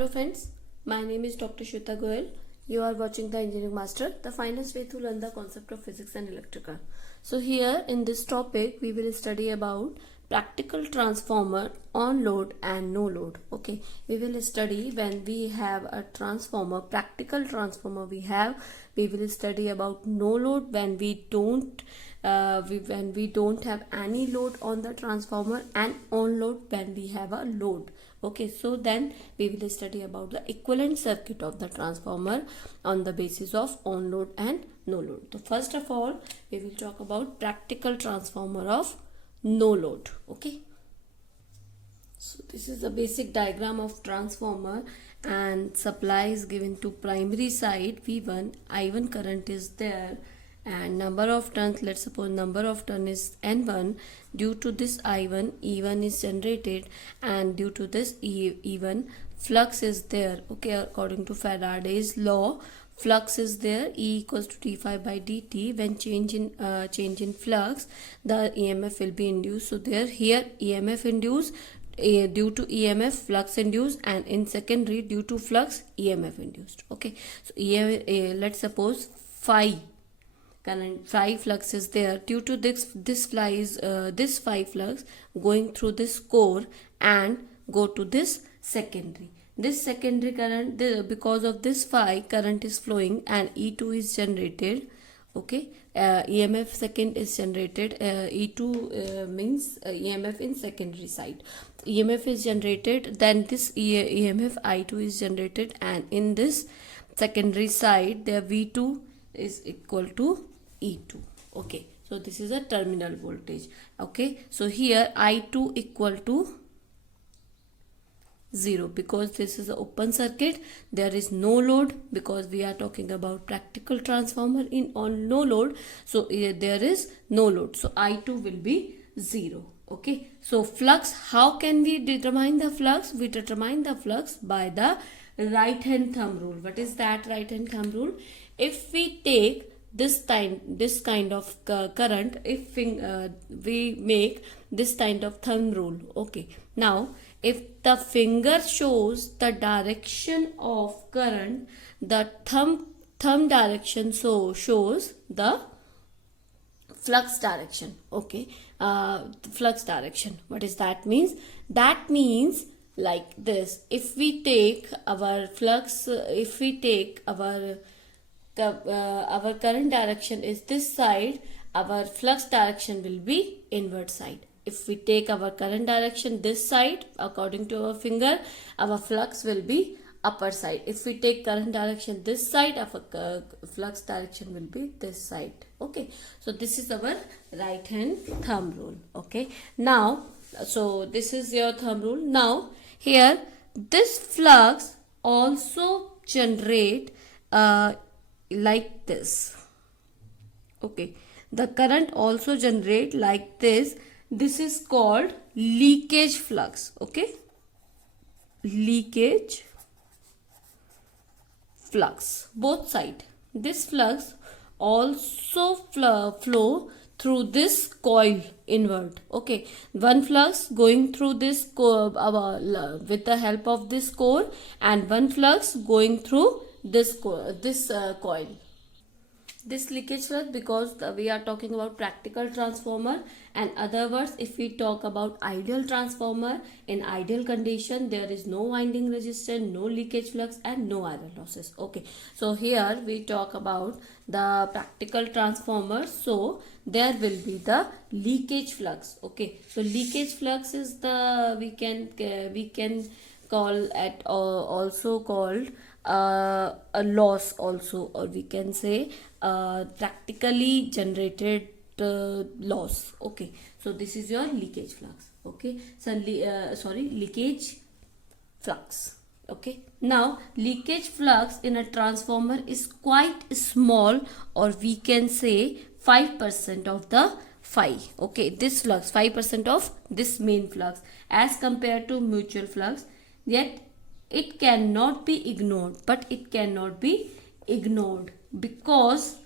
Hello friends, my name is Dr. Shweta Goyal. You are watching the Engineering Master, the finest way to learn the concept of physics and electrical. So here in this topic we will study about practical transformer on load and no load. Okay, we will study when we have a transformer, practical transformer we will study about no load when we don't have any load on the transformer, and on load when we have a load. Okay, so then we will study about the equivalent circuit of the transformer on the basis of on load and no load. So first of all we will talk about practical transformer of no load. Okay, so this is the basic diagram of transformer, and supply is given to primary side V1, I1 current is there, and number of turns, let's suppose number of turn is N1. Due to this I1, E1 is generated, and due to this E1, flux is there. Okay, according to Faraday's law, flux is there, E equals to d5 by dt. When change in flux, the EMF will be induced. So there here EMF induced, due to EMF flux induced, and in secondary due to flux EMF induced. Okay, so let's suppose phi current, phi flux is there. Due to this phi flux going through this core and go to this secondary current, because of this phi current is flowing and E2 is generated. Okay, EMF second is generated. E2 means EMF in secondary side. EMF is generated, then this EMF I2 is generated, and in this secondary side their V2 is equal to E2. Okay, so this is a terminal voltage. Okay, so here I2 equal to 0 because this is an open circuit. There is no load because we are talking about practical transformer on no load. So there is no load, so I2 will be 0. Okay, so flux, how can we determine the flux? We determine the flux by the right hand thumb rule. What is that right hand thumb rule? If we take this kind of current, if we make this kind of thumb rule. Okay, now if the finger shows the direction of current, the thumb direction shows the flux direction. Okay, flux direction, what is that means? That means like this. If we take our flux, if we take our current direction is this side, our flux direction will be inward side. If we take our current direction this side, according to our finger, our flux will be upper side. If we take current direction this side, our flux direction will be this side. Okay, so this is our right hand thumb rule. Okay, now so this is your thumb rule. Now here this flux also generate like this. Okay, the current also generate like this. This is called leakage flux. Okay, leakage flux, both side. This flux also flow through this coil inward. Okay, one flux going through this core with the help of this core, and one flux going through this coil. This leakage flux, because we are talking about practical transformer, and other words, if we talk about ideal transformer, in ideal condition there is no winding resistance, no leakage flux, and no iron losses. Okay, so here we talk about the practical transformer, so there will be the leakage flux. Okay, so leakage flux is the we can call at also called a loss also, or we can say practically generated loss. Okay, so this is your leakage flux. Okay, so leakage flux. Okay, now leakage flux in a transformer is quite small, or we can say 5% of the phi. Okay, this flux 5% of this main flux as compared to mutual flux, yet it cannot be ignored. But it cannot be ignored because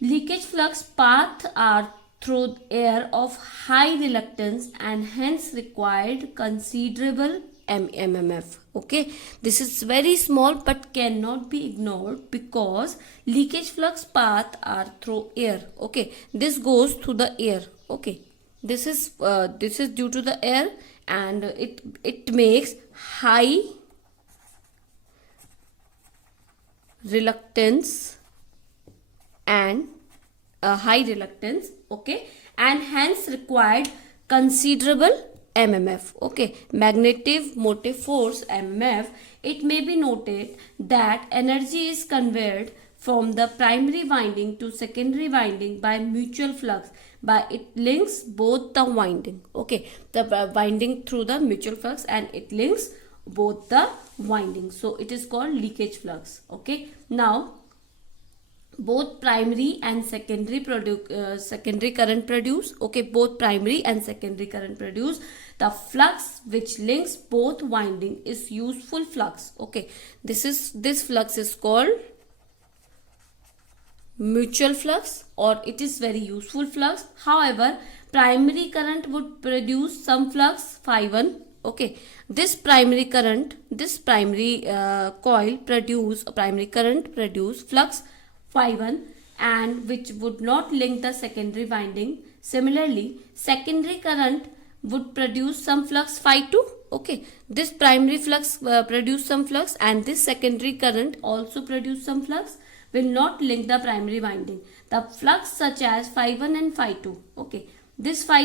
leakage flux paths are through air of high reluctance and hence required considerable mmf. Okay, this is very small but cannot be ignored because leakage flux path are through air. Okay, this goes through the air. Okay, this is due to the air, and it makes high reluctance and okay, and hence required considerable mmf. Okay, magnetic motive force mmf. It may be noted that energy is conveyed from the primary winding to secondary winding by mutual flux, by it links both the winding. Okay, the winding through the mutual flux, and it links both the windings, so it is called leakage flux. Okay, now both primary and secondary current produce. Okay, both primary and secondary current produce. The flux which links both winding is useful flux. Okay, this flux is called mutual flux, or it is very useful flux. However, primary current would produce some flux phi 1. Okay, this primary coil primary current produce flux phi 1, and which would not link the secondary winding. Similarly, secondary current would produce some flux phi 2. Okay, this primary flux produce some flux, and this secondary current also produce some flux, will not link the primary winding. The flux such as phi 1 and phi 2. Okay, this phi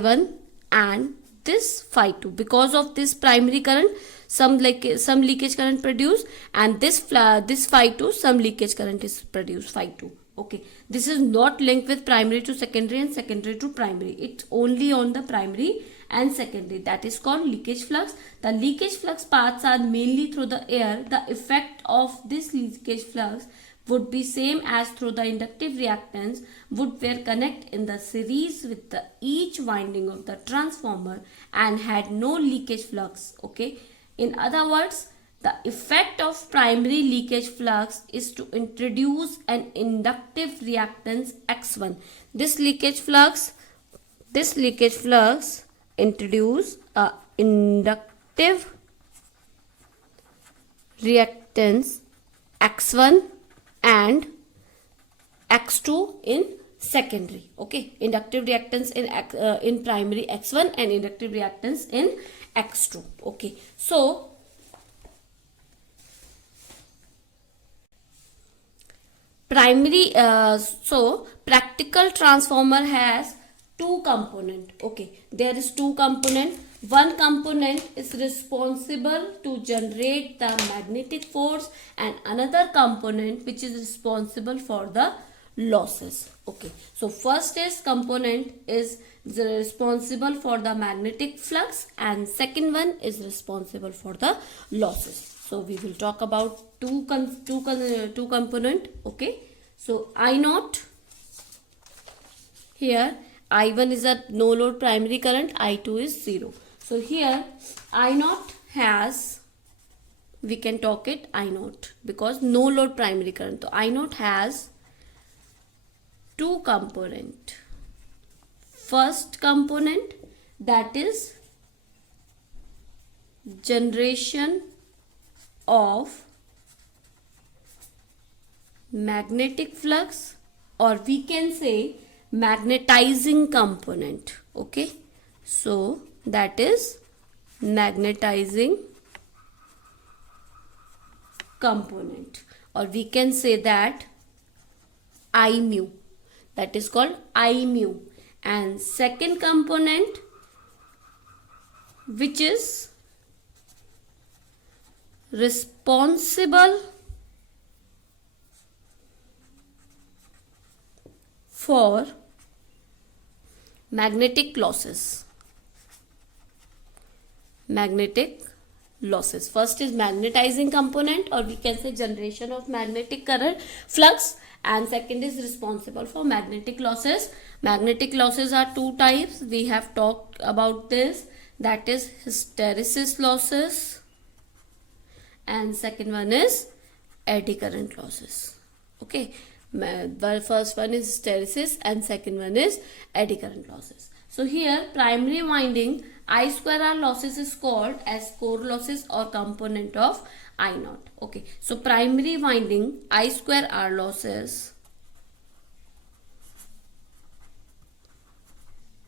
1 and this phi 2, because of this primary current some leakage current produced, and this phi 2 some leakage current is produced phi 2. Okay, this is not linked with primary to secondary and secondary to primary. It's only on the primary and secondary. That is called leakage flux. The leakage flux paths are mainly through the air. The effect of this leakage flux would be same as through the inductive reactance were connect in the series with the each winding of the transformer and had no leakage flux. Okay, in other words, the effect of primary leakage flux is to introduce an inductive reactance X1. This leakage flux introduce a inductive reactance X1 and X2 in secondary. Okay, inductive reactance in primary X1 and inductive reactance in X2. Okay, so practical transformer has two component. Okay, there is two component. One component is responsible to generate the magnetic force, and another component which is responsible for the losses. Okay, so first is component is responsible for the magnetic flux, and second one is responsible for the losses. So we will talk about two component. Okay, so I naught, here I1 is a no load primary current, I2 is 0. So here I naught has, we can talk it I naught because no load primary current. So I naught has two component. First component, that is generation of magnetic flux, or we can say magnetizing component. Okay, so that is magnetizing component, or we can say that I mu, that is called I mu. And second component, which is responsible for magnetic losses. First is magnetizing component, or we can say generation of magnetic current flux, and second is responsible for magnetic losses. Magnetic losses are two types. We have talked about this, that is hysteresis losses, and second one is eddy current losses. Okay, the first one is hysteresis and second one is eddy current losses. So here primary winding I square R losses is called as core losses or component of I naught. Okay, so primary winding I square R losses,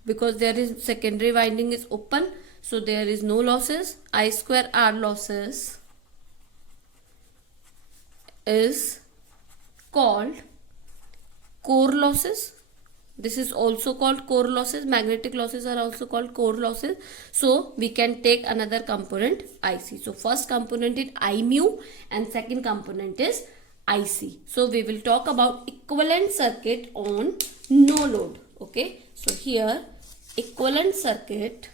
because there is secondary winding is open, so there is no losses. I square R losses is called core losses. This is also called core losses. Magnetic losses are also called core losses. So we can take another component IC. So first component is I mu and second component is IC. So we will talk about equivalent circuit on no load. Okay, so here equivalent circuit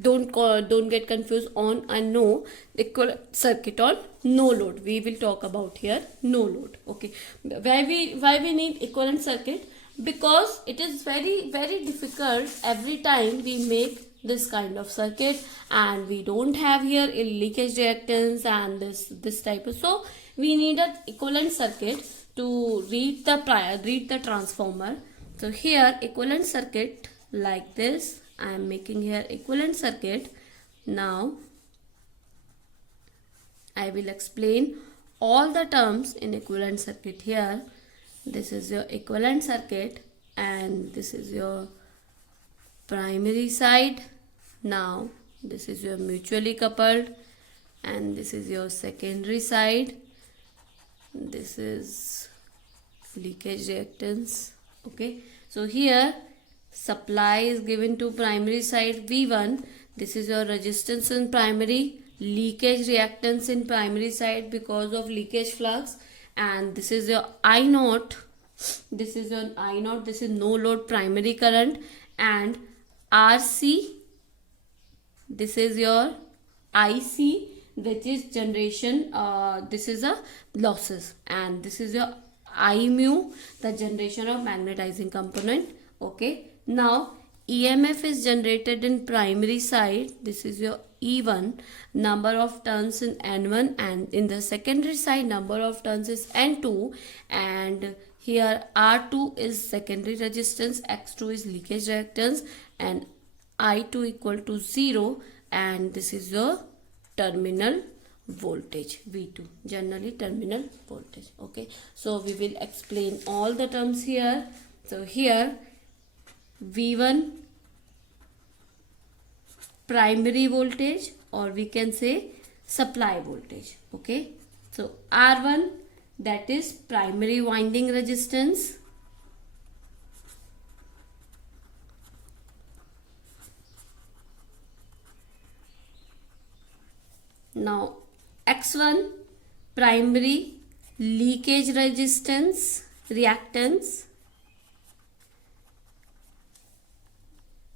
don't get confused on and no equivalent circuit on no load. We will talk about here no load. Okay, why we need equivalent circuit? Because it is very difficult every time we make this kind of circuit, and we don't have here a leakage reactance and this type of, so we need an equivalent circuit to read the transformer. So here equivalent circuit like this, I am making here equivalent circuit. Now I will explain all the terms in equivalent circuit here. This is your equivalent circuit and this is your primary side. Now this is your mutually coupled and this is your secondary side. This is leakage reactance. Okay, so here supply is given to primary side V1. This is your resistance in primary, leakage reactance in primary side because of leakage flux, and this is your I naught. This is your I naught. This is no load primary current, and RC. This is your IC, which is generation. This is a losses, and this is your I mu, the generation of magnetizing component. Okay. Now EMF is generated in primary side. This is your E1, number of turns in N1, and in the secondary side number of turns is N2, and here R2 is secondary resistance, X2 is leakage reactance, and I2 equal to 0, and this is your terminal voltage V2, generally terminal voltage. Okay, so we will explain all the terms here. So here V1 primary voltage, or we can say supply voltage. Okay, so R1, that is primary winding resistance. Now X1 primary leakage resistance reactance.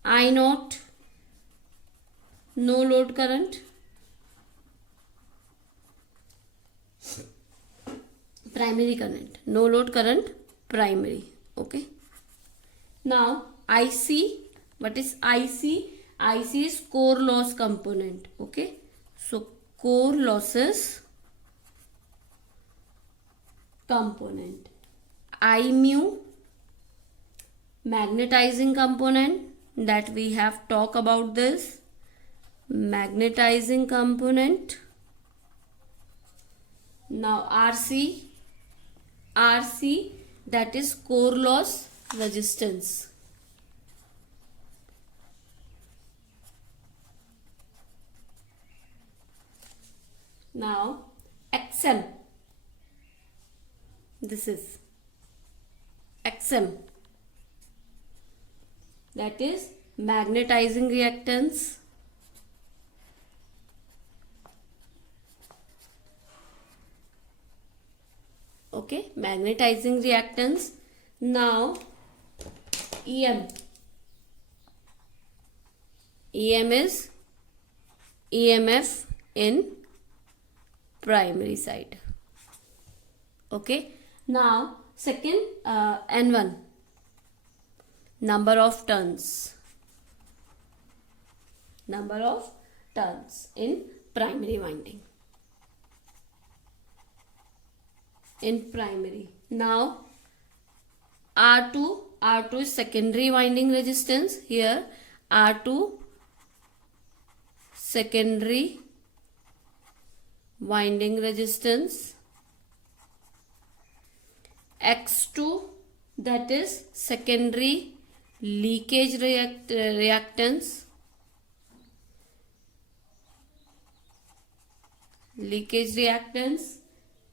I naught no load current, primary current, no load current primary. Okay, now IC, what is IC? IC is core loss component. Okay, so core losses component. I mu magnetizing component, that we have talked about this magnetizing component. Now RC, that is core loss resistance. Now XM, this is XM, that is magnetizing reactance. Okay, magnetizing reactance. Now EM is EMF in primary side. Okay, now second N1, number of turns in primary winding. in primary. Now R2 is secondary winding resistance. Here R2 secondary winding resistance, X2 that is secondary leakage reactance,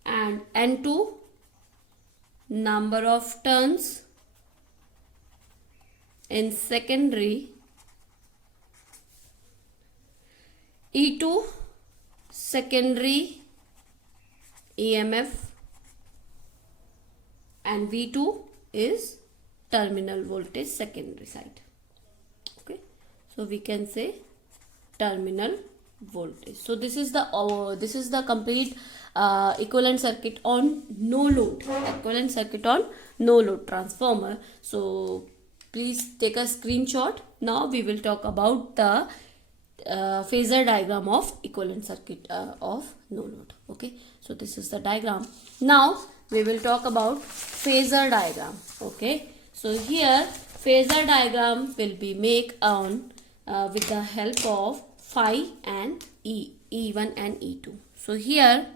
and N2 number of turns in secondary, E2 secondary EMF, and V2 is terminal voltage secondary side. Okay, so we can say terminal voltage. So this is the complete equivalent circuit on no load, transformer. So please take a screenshot. Now we will talk about the phasor diagram of equivalent circuit of no load. Okay, so this is the diagram. Now we will talk about phasor diagram. Okay, so here phasor diagram will be made on with the help of phi and E1 and E2. So here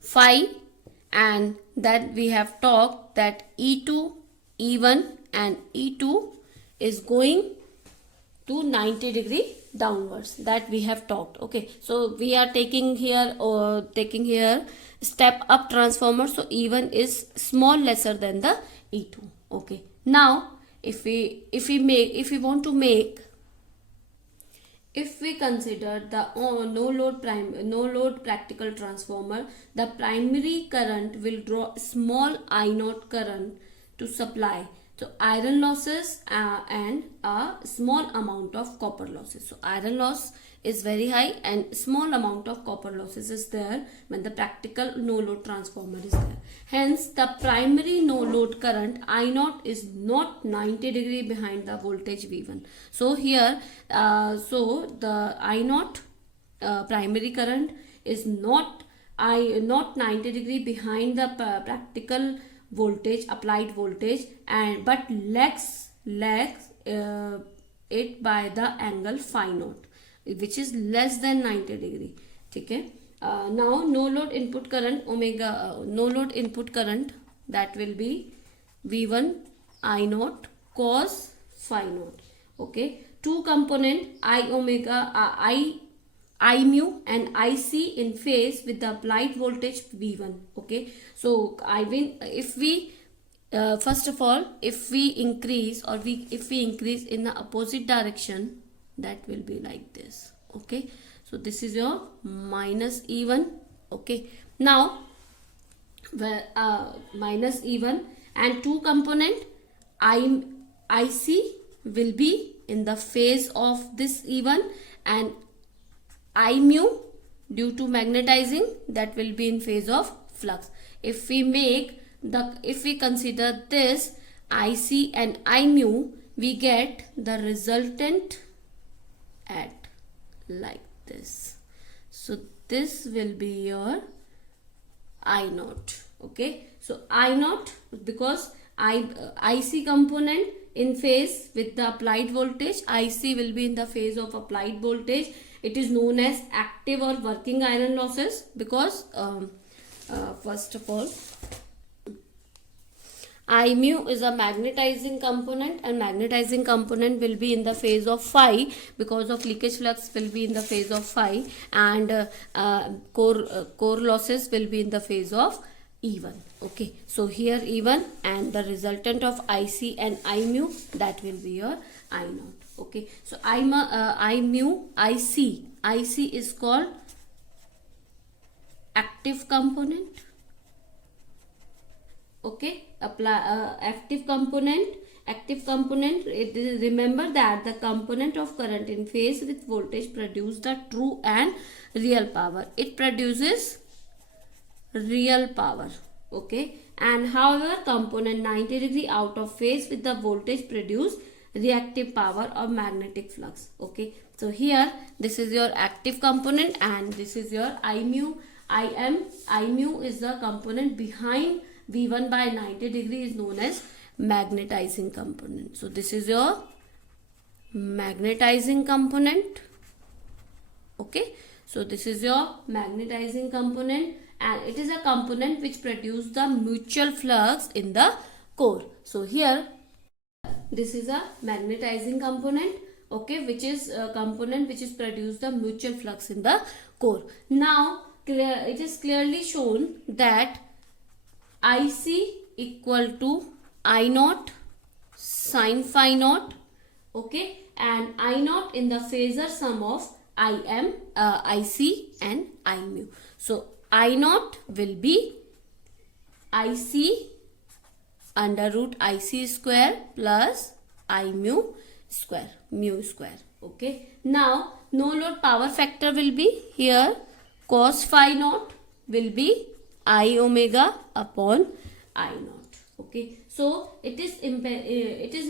phi, and that we have talked that E2, E1 and E2 is going to 90 degree downwards, that we have talked. Okay, so we are taking here step up transformer, so E1 is small lesser than the E2. Okay, now if we consider the no load practical transformer, the primary current will draw small I0 current to supply, so iron losses and a small amount of copper losses. So iron loss is very high and small amount of copper losses is there when the practical no load transformer is there. Hence the primary no load current I0 is not 90 degree behind the voltage V1. So here so the I0 primary current is not 90 degree behind the practical voltage, applied voltage, and but lags it by the angle phi naught, which is less than 90 degree. Okay, now no load input current that will be V1 I0 cos phi naught. Okay, two component I mu and IC in phase with the applied voltage V1. Okay, so if we first of all, if we increase in the opposite direction, that will be like this. Okay, so this is your minus E1. Okay, now where minus E1 and two component IC will be in the phase of this E1, and I mu due to magnetizing that will be in phase of flux. If we consider this IC and I mu, we get the resultant at like this. So this will be your I0. Okay, so I0, because IC component in phase with the applied voltage, IC will be in the phase of applied voltage. It is known as active or working iron losses because first of all, I mu is a magnetizing component, and magnetizing component will be in the phase of phi because of leakage flux will be in the phase of phi, and core losses will be in the phase of E1. Okay, so here E1 and the resultant of IC and I mu, that will be your I0. Okay, so I mu IC is called active component. Okay, active component. Remember that the component of current in phase with voltage produce the true and real power. It produces real power. Okay, and however component 90 degree out of phase with the voltage produce reactive power or magnetic flux. Okay, so here this is your active component and this is your I mu I mu is the component behind V1 by 90 degree is known as magnetizing component. So this is your magnetizing component. Okay, so this is your magnetizing component, and it is a component which produces the mutual flux in the core. So here this is a magnetizing component, okay, which is a component which is produce the mutual flux in the core. Now it is clearly shown that IC equal to I naught sin phi naught, okay, and I naught in the phasor sum of IC and I mu. So I naught will be IC under root IC square plus I mu square, okay. Now no load power factor will be here cos phi naught will be I omega upon I naught, okay. So it is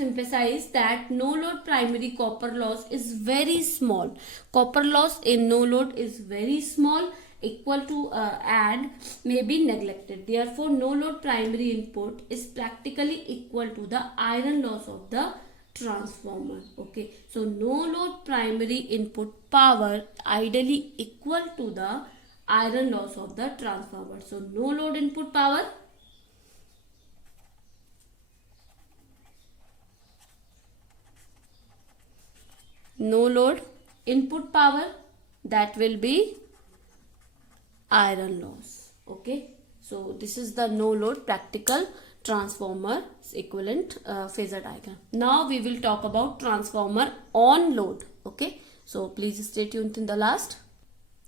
emphasized that no load primary copper loss is very small. Copper loss in no load is very small, equal to and may be neglected. Therefore no load primary input is practically equal to the iron loss of the transformer, okay. So no load primary input power ideally equal to the iron loss of the transformer. So no load input power that will be iron loss, okay. So this is the no load practical transformer equivalent phasor diagram. Now we will talk about transformer on load, okay. So please stay tuned in the last.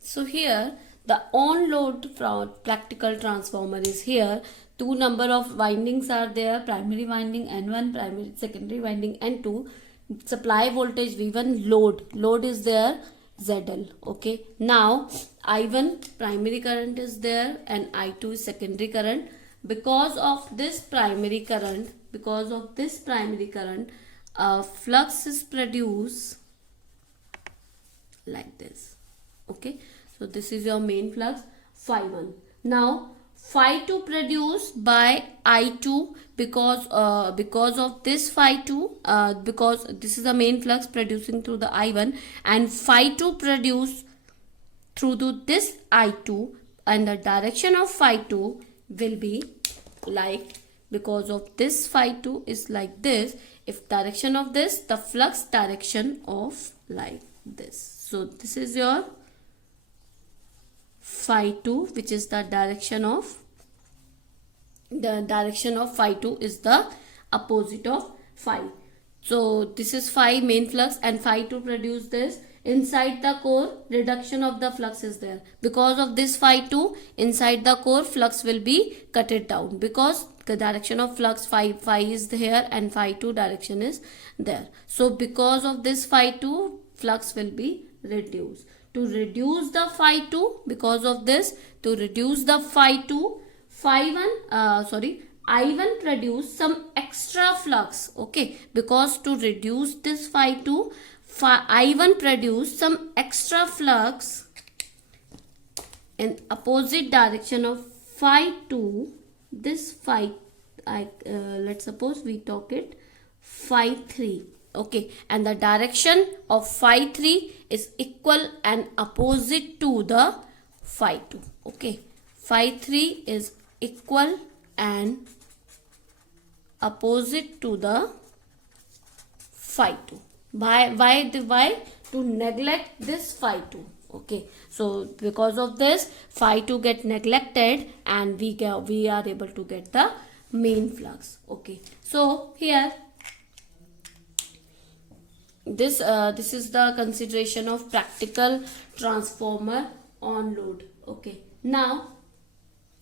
So here the on load practical transformer is here. Two number of windings are there, primary winding N1, primary secondary winding N2. Supply voltage V1, load is there ZL, okay. Now I1 primary current is there and I2 is secondary current. Because of this primary current, flux is produced like this, okay. So this is your main flux phi 1. Now phi 2 produced by I2 because of this phi 2, because this is the main flux producing through the I1, and phi 2 produced through this I2, and the direction of phi 2 will be like, because of this phi 2 is like this, if direction of this, the flux direction of like this. So this is your phi 2, which is the direction of phi 2 is the opposite of phi. So this is phi main flux and phi 2 produce this. Inside the core, reduction of the flux is there. Because of this phi 2, inside the core flux will be cut it down, because the direction of flux phi is here and phi 2 direction is there. So because of this phi 2, flux will be reduced. To reduce the phi 2, because of this, to reduce the phi 2, I1 produce some extra flux, okay. Because to reduce this phi 2, I1 produce some extra flux in opposite direction of phi 2. This phi, let's suppose we talk it phi 3, okay, and the direction of phi 3 is equal and opposite to the phi 2, okay. Phi 3 is equal and opposite to the phi 2. Why to neglect this phi 2, okay. So because of this phi 2 get neglected and we are able to get the main flux, okay. So here this is the consideration of practical transformer on load, okay. Now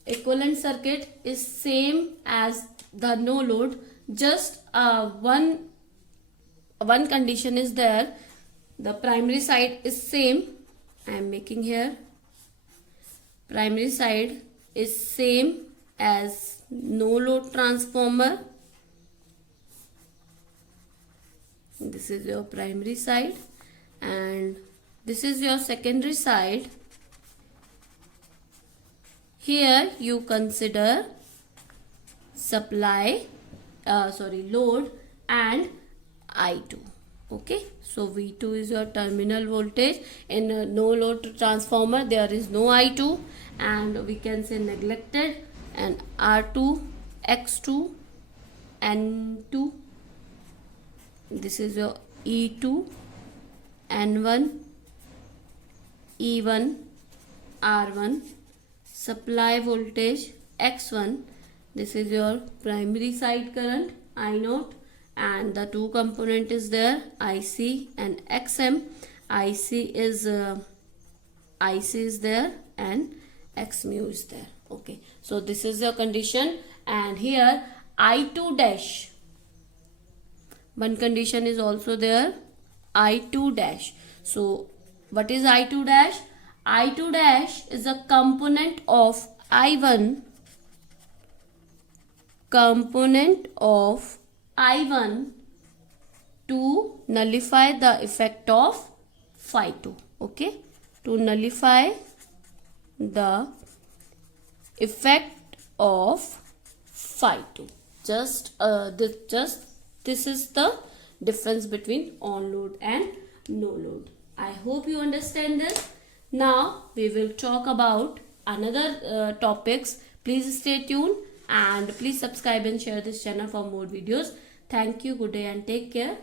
equivalent circuit is same as the no load, just one condition is there. The primary side is same. I am making here primary side is same as no load transformer. This is your primary side and this is your secondary side. here you consider load and I2. Okay, so V2 is your terminal voltage. In a no load transformer there is no I2, and we can say neglected, and R2, X2, N2, this is your E2, N1, E1, R1, supply voltage X1, this is your primary side current I0, and the two component is there, IC and XM. IC is there and X mu is there. Okay, so this is your condition, and here I2 dash, one condition is also there, I2 dash. So what is I2 dash? I2 dash is a component of I1, to nullify the effect of phi 2. Okay, to nullify the effect of phi 2. This is the difference between on load and no load. I hope you understand this. Now we will talk about another topics. Please stay tuned and please subscribe and share this channel for more videos. Thank you, good day and take care.